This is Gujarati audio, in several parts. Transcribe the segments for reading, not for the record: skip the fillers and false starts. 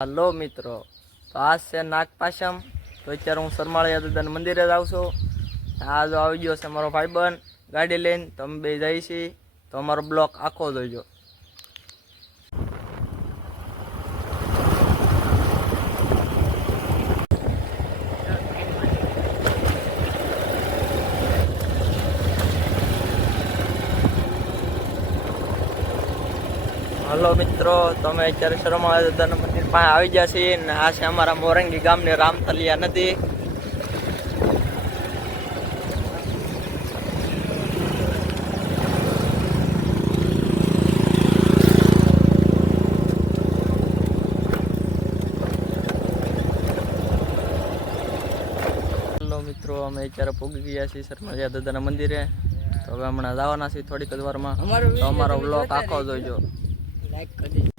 હલો મિત્રો, તો આજ છે નાગપાશમ. તો અત્યારે હું સરમાળિયા દાદાના મંદિરે જ આવું છું. આ જો આવી ગયો છે મારો ભાઈબંધ ગાડી લઈને, તો અમે બે જઈએ છીએ. તો અમારો બ્લોક આખો જોઈજો. હલો મિત્રો, તમે અત્યારે સરમાળિયા દાદાના મંદિર પાસે આવી ગયા છીએ ને આ છે અમારા મોરંગી ગામની રામતલિયા નદી. મિત્રો અમે અત્યારે પહોંચી ગયા છીએ સરમાળિયા દાદાના મંદિરે. તો હવે હમણાં જવાના છીએ થોડીક જ વારમાં. તો અમારો બ્લોગ આખો જોઈજો. લાઈક કરી દેજો.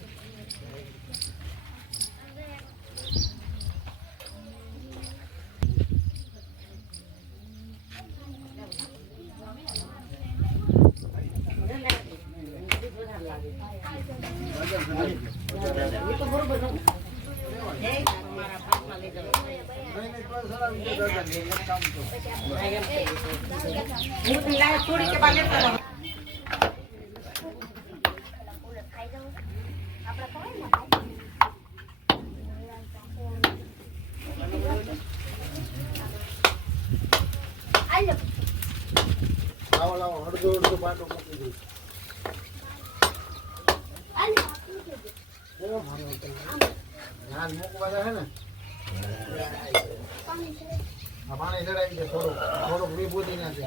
લાવો અડધો પાટો મૂકી દઉં. મૂકવા છે ને પાણી ચડાવી દે, થોડુંક વિભૂતિ નાખે.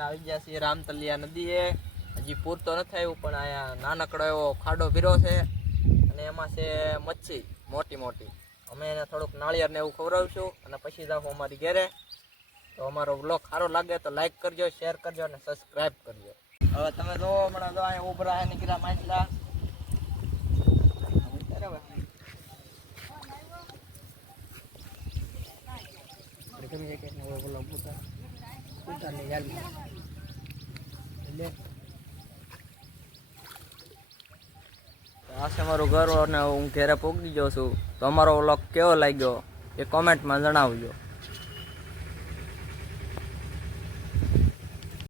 આવી ગયા છીએ રામતલિયા નદીએ. હજી પૂર તો નથી આવ્યું, પણ અહીંયા નાનકડો એવો ખાડો ભીરો છે અને એમાં છે મચ્છી મોટી મોટી. અમે એને થોડુંક નાળિયેર ને એવું ખવડાવીશું અને પછી જાઉં અમારી ઘેરે. તો અમારો બ્લોગ સારો લાગે તો લાઈક કરજો, શેર કરજો અને સબસ્ક્રાઈબ કરજો. હવે તમે જો હમણાં જો અહીંયા ઉભરા નીકળ્યા માછલા. આ છે મારું ઘર અને હું ઘેરે પહોંચી ગયો છું. તો અમારો વ્લોગ કેવો લાગ્યો એ કોમેન્ટમાં જણાવજો.